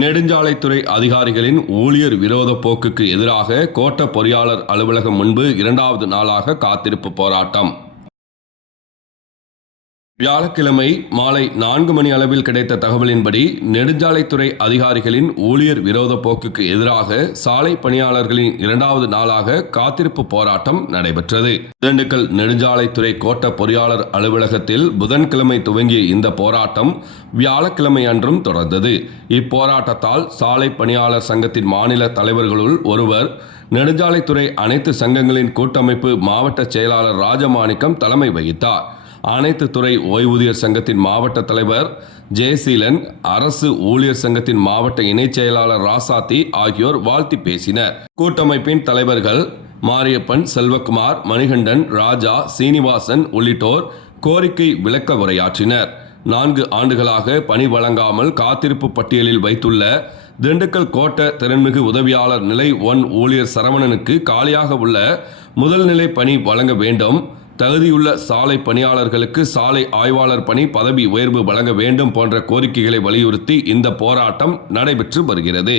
நெடுஞ்சாலைத்துறை அதிகாரிகளின் ஊழியர் விரோத போக்குக்கு எதிராக கோட்ட பொறியாளர் அலுவலகம் முன்பு 2வது நாளாக காத்திருப்பு போராட்டம். வியாழக்கிழமை மாலை 4 மணி அளவில் கிடைத்த தகவலின்படி நெடுஞ்சாலைத்துறை அதிகாரிகளின் ஊழியர் விரோத போக்குக்கு எதிராக சாலை பணியாளர்களின் 2வது நாளாக காத்திருப்பு போராட்டம் நடைபெற்றது. திண்டுக்கல் நெடுஞ்சாலைத்துறை கோட்ட பொறியாளர் அலுவலகத்தில் புதன்கிழமை துவங்கிய இந்த போராட்டம் வியாழக்கிழமை அன்றும் தொடர்ந்தது. இப்போராட்டத்தால் சாலை பணியாளர் சங்கத்தின் மாநில தலைவர்களுள் ஒருவர், நெடுஞ்சாலைத்துறை அனைத்து சங்கங்களின் கூட்டமைப்பு மாவட்ட செயலாளர் ராஜமாணிக்கம் தலைமை வகித்தார். அனைத்து துறை ஓய்வூதியர் சங்கத்தின் மாவட்ட தலைவர் ஜெயசீலன், அரசு ஊழியர் சங்கத்தின் மாவட்ட இணைச் செயலாளர் ராசாத்தி ஆகியோர் வாழ்த்தி பேசினர். கூட்டமைப்பின் தலைவர்கள் மாரியப்பன், செல்வகுமார், மணிகண்டன், ராஜா, சீனிவாசன் உள்ளிட்டோர் கோரிக்கை விளக்க உரையாற்றினர். 4 ஆண்டுகளாக பணி வழங்காமல் காத்திருப்பு பட்டியலில் வைத்துள்ள திண்டுக்கல் கோட்ட திறன்மிகு உதவியாளர் நிலை 1 ஊழியர் சரவணனுக்கு காலியாக உள்ள முதல் நிலை பணி வழங்க வேண்டும். தகுதியுள்ள சாலை பணியாளர்களுக்கு சாலை ஆய்வாளர் பணி பதவி உயர்வு வழங்க வேண்டும் போன்ற கோரிக்கைகளை வலியுறுத்தி இந்த போராட்டம் நடைபெற்று வருகிறது.